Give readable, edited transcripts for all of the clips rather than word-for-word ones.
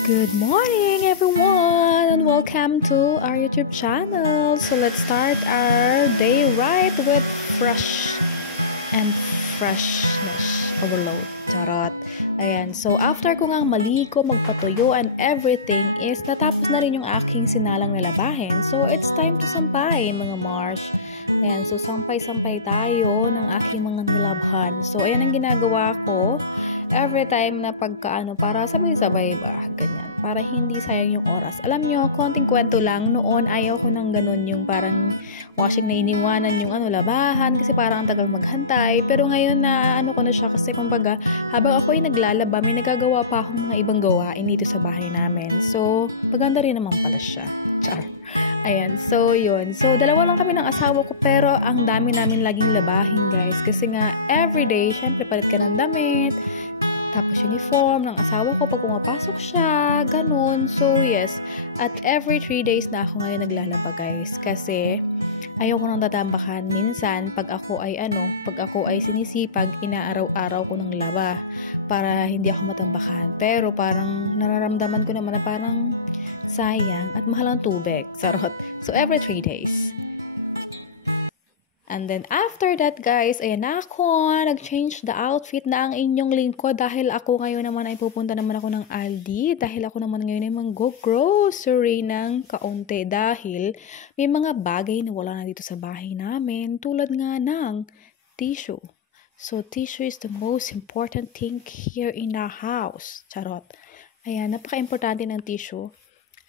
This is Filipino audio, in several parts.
Good morning everyone and welcome to our YouTube channel. So let's start our day right with fresh and freshness overload. Charot. Ayan. So after ko ngang maligo, magpatuyo and everything is natapos na rin yung aking sinalang nalabahin. So it's time to sampay mga Marsh. Ayan. So sampay-sampay tayo ng aking mga nilabhan. So ayan ang ginagawa ko. Every time na pagkaano, para sabay-sabay ba, ganyan. Para hindi sayang yung oras. Alam nyo, konting kwento lang, noon ayaw ko ng ganun yung parang washing na iniwanan yung labahan kasi parang ang tagal maghantay. Pero ngayon na ko na siya kasi kumbaga, habang ako ay naglalaba, may nagagawa pa akong mga ibang gawain dito sa bahay namin. So, maganda rin naman pala siya. Char. Ayan, so yun. So, dalawa lang kami ng asawa ko pero ang dami namin laging labahin guys. Kasi nga, everyday, syempre palit ka ng damit. Tapos uniform ng asawa ko pag pumapasok siya, ganun. So, yes. At every 3 days na ako ngayon naglalaba, guys. Kasi, ayoko nang tatambakan. Minsan, pag ako ay sinisipag, inaaraw-araw ko ng laba para hindi ako matambakan. Pero, parang nararamdaman ko naman na parang sayang at mahal ang tubig. Sarot. So, every 3 days. And then, after that, guys, ayan na ako, nag-change the outfit na ang inyong lingkod dahil ako ngayon naman ay pupunta naman ako ng Aldi dahil ako naman ngayon ay mag-grocery ng kaunti dahil may mga bagay na wala na dito sa bahay namin tulad nga ng tissue. So, tissue is the most important thing here in the house. Charot. Ayan, napaka-importante ng tissue.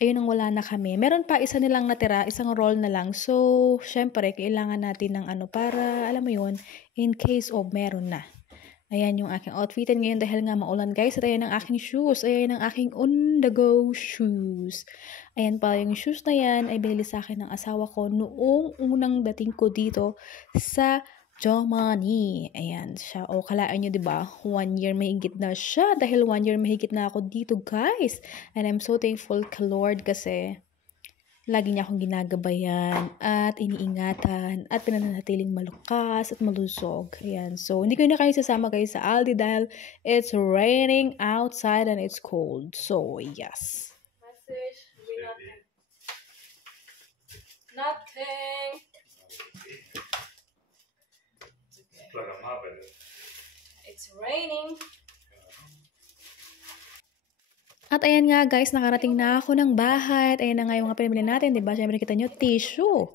Ayun ang wala na kami. Meron pa isa nilang natira, isang roll na lang. So, syempre, kailangan natin ng para, alam mo yun, in case of meron na. Ayan yung aking outfitan ngayon dahil nga maulan guys. At ayan ang aking shoes. Ayan ang aking on-the-go shoes. Ayan pala yung shoes na yan ay binili sa akin ng asawa ko noong unang dating ko dito sa Germany. Ayan siya. O, kalaan nyo, diba? 1 year mahigit na siya. Dahil 1 year mahigit na ako dito, guys. And I'm so thankful kay Lord kasi lagi niya akong ginagabayan at iniingatan at pinananatiling malukas at malusog. Ayan. So, hindi ko na kayo sasama guys sa Aldi dahil it's raining outside and it's cold. So, yes. Message. Nothing. It's raining. At ayan nga guys, nakarating na ako ng bahay. At ayan na nga yung mga pinabili natin, diba? Siyempre kita nyo, tissue.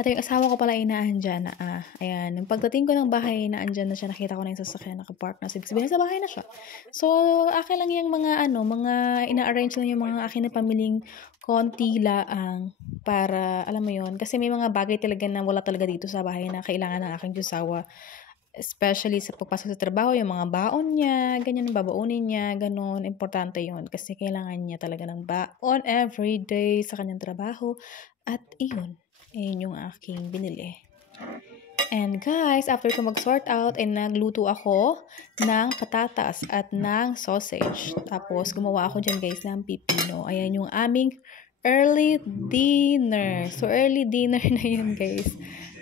At yung asawa ko pala ay naandyan na. Ayan, yung pagdating ko ng bahay, naandyan na siya. Nakita ko na yung sasakyan, nakapark na. Sabihin sa bahay na siya. So, akin lang yung mga mga ina-arrange lang yung mga akin na pamiling konti laang para, alam mo yun. Kasi may mga bagay talaga na wala talaga dito sa bahay na kailangan ng aking asawa. Especially sa pagpasok sa trabaho, yung mga baon niya, ganyan, babaunin niya, ganun, importante yun. Kasi kailangan niya talaga ng baon every day sa kanyang trabaho. At yun yung aking binili. And guys, after ko mag-sort out, nagluto ako ng patatas at ng sausage. Tapos, gumawa ako dyan guys ng pipino. Ayan yung aming early dinner. So, early dinner na yun guys.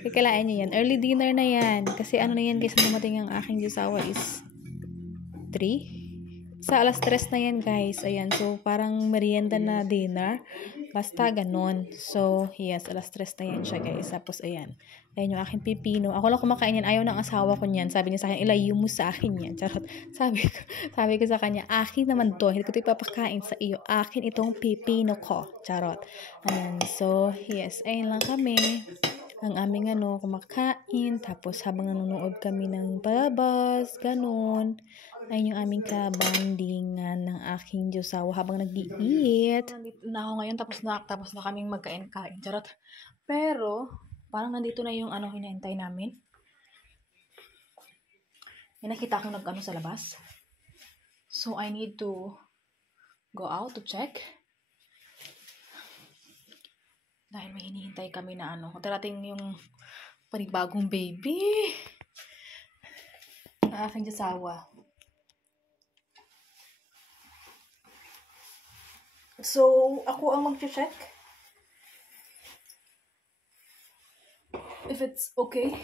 Kailangan niyo yan. Early dinner na yan. Kasi na yan guys, dumating ang aking asawa is 3? Sa alas 3 na yan guys. Ayan. So, parang merienda na dinner. Basta ganon. So, yes. Alas 3 na yan siya guys. Tapos, ayan. Ayan yung aking pipino. Ako lang kumakain yan. Ayaw ng asawa ko niyan. Sabi niya sa akin, ilayo mo sa akin yan. Charot. Sabi ko sa kanya, akin naman to. Hindi ko ito ipapakain sa iyo. Akin itong pipino ko. Charot. Ayan. So, yes. Ayan lang kami. Ang aming kumakain, tapos habang nanonood kami ng palabas, ganun. Ayun yung aming kabandingan ng aking Diyosawa habang nag-i-eat. Nandito na ako ngayon, tapos na kaming magkain-kain. Charot. Pero, parang nandito na yung hinahintay namin. May nakita akong sa labas. So, I need to go out to check. Dahil may hinihintay kami na darating yung panibagong baby. Ang aking asawa. So, ako ang mag-check. If it's okay.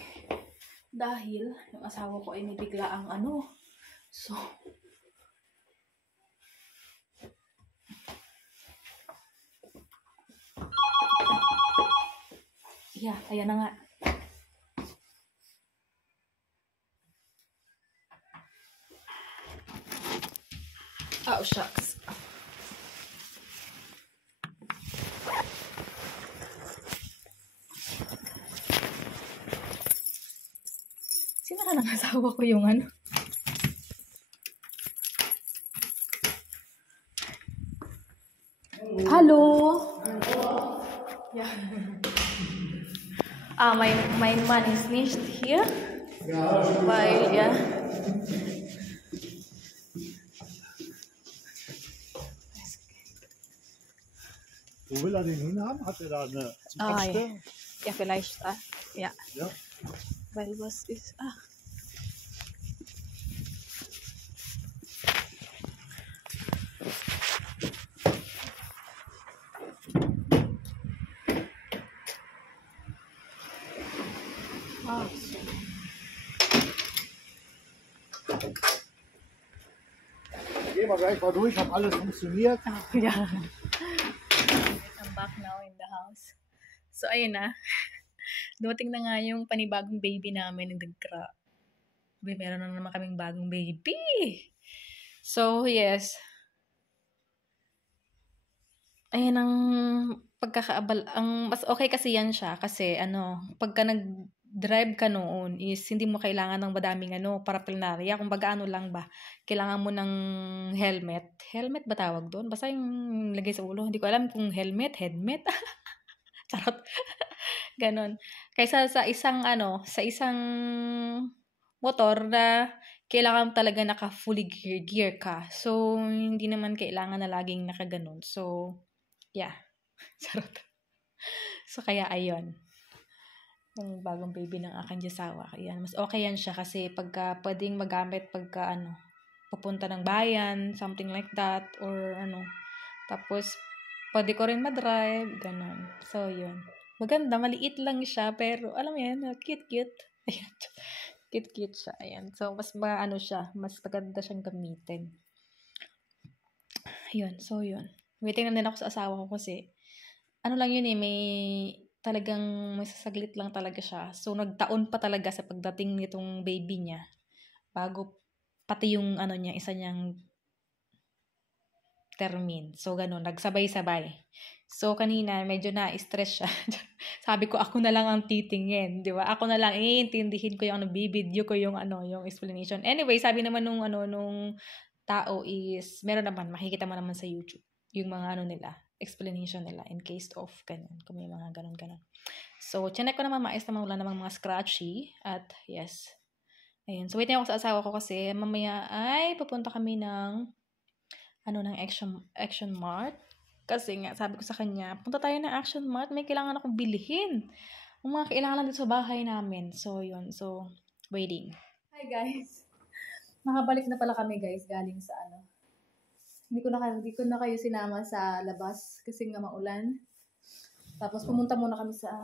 Dahil yung asawa ko ay may bigla ang So, Yeah, ayan na nga. Oh, shucks. Sinara ng asawa ko yung ano. Hello. Yeah. My man is sneezed here. While yeah. Wo will er den hinhaben? Hat er da eine zum Ah, Abstellen? Ja, vielleicht. Ja. Ja. Weil was ist. So. Gehen wir gleich mal durch, ob alles funktioniert. Yeah. I'm back now in the house. So, ayun na. Dumating na nga yung panibagong baby namin ng Dagkra. Meron na naman kaming bagong baby. So, yes. Ayan ang mas okay kasi yan siya kasi pagka nag-drive ka noon is hindi mo kailangan ng madaming paraphernalia. Kumbaga lang ba, kailangan mo ng helmet. Helmet ba tawag doon? Basta yung lagay sa ulo. Hindi ko alam kung headmet. Charot. Ganon. Kaysa sa isang motor na kailangan talaga naka fully gear ka. So, hindi naman kailangan na laging nakaganon. So, yeah. Charot. So, kaya ayun. Yung bagong baby ng aking jasawa. Ayan. Mas okay yan siya kasi pagka pwedeng magamit pagka papunta ng bayan, something like that, or tapos pwede ko rin madrive, ganon. So, yun. Maganda, maliit lang siya, pero alam mo yan, cute. Ayan. Cute siya. Ayan. So, mas siya, mas maganda siyang gamitin. Yun. So, yun. Waiting na din ako sa asawa ko kasi lang yun may talagang may sasaglit lang talaga siya. So, nagtaon pa talaga sa pagdating nitong baby niya bago pati yung niya, isa niyang termin. So, ganun. Nagsabay-sabay. So, kanina, medyo na-stress siya. Sabi ko, ako na lang ang titingin. Di ba? Ako na lang, iintindihin ko yung bibidyo ko yung yung explanation. Anyway, sabi naman nung tao is, meron naman, makikita mo naman sa YouTube, yung mga nila, explanation nila in case of ganun, kung may mga ganun. So, chinek ko naman maayos naman, wala namang mga scratchy. At, yes. Ayun. So, waiting ako sa asawa ko kasi mamaya ay pupunta kami ng ng Action Mart. Kasi nga, sabi ko sa kanya, punta tayo ng Action Mart, may kailangan akong bilhin. Ang mga kailangan lang dito sa bahay namin. So, yun. So, waiting. Hi, guys. Nakabalik na pala kami, guys, galing sa Hindi ko na kayo sinama sa labas kasi nga maulan. Tapos, pumunta muna kami sa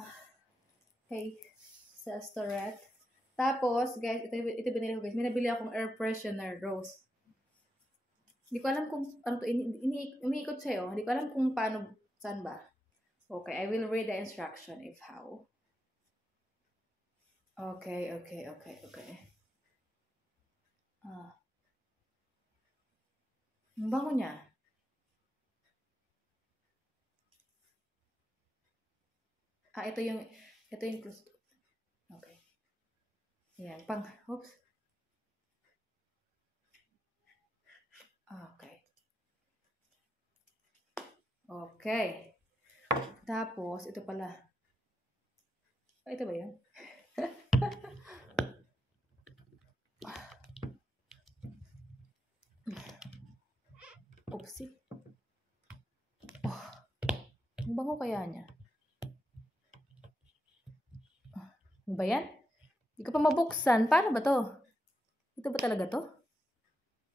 Storette. Tapos, guys, ito binili ko, guys. May nabili akong air freshener rose. Hindi ko alam kung umiikot sa'yo. Hindi ko alam kung saan ba. Okay, I will read the instruction if how. Okay. Ang bango niya. Ito yung close. Okay. Yan, oops. Okay. Tapos, ito pala. Ito ba yan? Oopsie. Ang bango kaya niya. Ano ba yan? Hindi ko pa mabuksan. Paano ba to? Ito ba talaga to?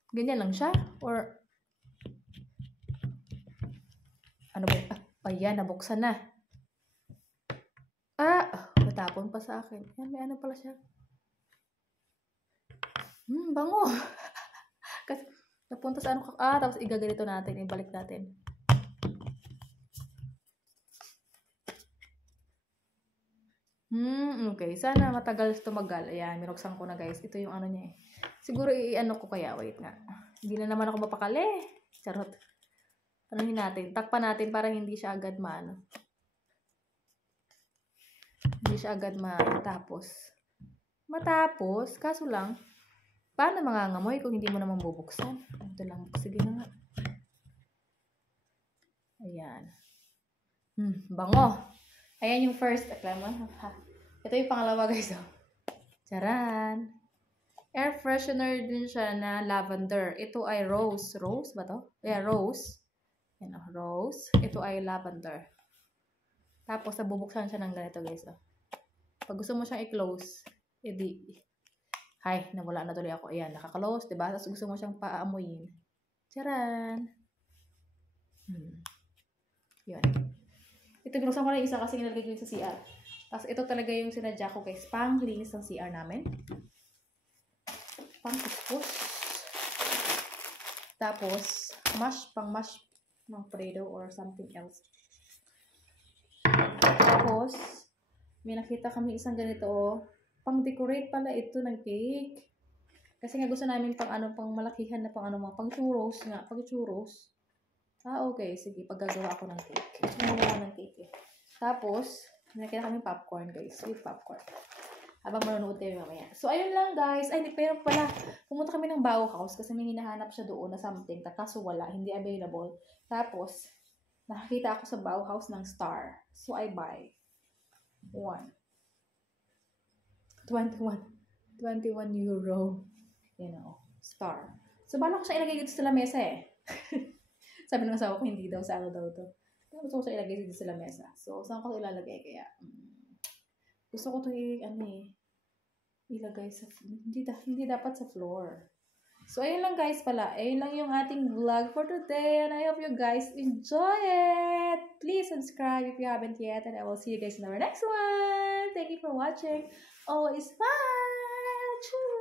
Ganyan lang siya? Or ano ba? Ayan, nabuksan na. Natapon pa sa akin. Yan, may pala siya. Bango. Kasi napunta sa tapos igaganito natin, ibalik natin. Okay. Sana matagal tumagal. Ayan, minuksan ko na guys. Ito yung ano niya eh. Siguro i-ano ko kaya. Wait nga. Hindi na naman ako mapakali. Charot. Anuhin natin. Takpan natin para hindi siya agad maano. Hindi siya agad matapos. Kaso lang, paano mangangamoy kung hindi mo naman bubuksan? Ito lang. Sige na nga. Ayan. Bango. Ayan yung first. Ito yung pangalawa guys. Oh. Charan. Air freshener din siya na lavender. Ito ay rose. Rose ba to? Yeah, rose. Yan oh, rose. Ito ay lavender. Tapos, nabubuksan siya ng ganito guys. Oh. Pag gusto mo siyang i-close, edi, hay, nawala na tuloy ako. Ayan, naka-close, diba? Tapos gusto mo siyang paamuyin. Charan! Yun. Ito, binuksan ko na yung isa kasi nilagay ko yun sa CR. Tapos, ito talaga yung sinadya ko guys. Pang-linis ng CR namin. Pang-puspos. Tapos, pang-mash ng Prado or something else. Tapos, may nakita kami isang ganito, oh. Pang-decorate pala ito ng cake. Kasi nga gusto namin pang malakihan na pang churros nga. Pag churros. Okay. Sige, paggagawa ako ng cake. Gusto ko ng cake eh. Tapos, may nakita kami popcorn guys. Sweet popcorn. Habang manonood tayo mamaya. So, ayun lang guys. Ay, pero pala, pumunta kami ng Bauhaus kasi may hinahanap siya doon na something. Kaso wala, hindi available. Tapos, nakakita ako sa Bauhaus ng star. So, I buy 21 euro. You know, star. So, bala ko siya ilagay dito sa lamesa eh. Sabi ng asawa ko, hindi daw sa ano daw to. Gusto ko siya ilagay dito sa lamesa. So, saan ko ilalagay? Kaya, gusto ko ito ilagay sa, hindi dapat sa floor. So, ayun lang guys pala. Ayun lang yung ating vlog for today. And I hope you guys enjoy it. Please subscribe if you haven't yet. And I will see you guys in our next one. Thank you for watching. Always smile.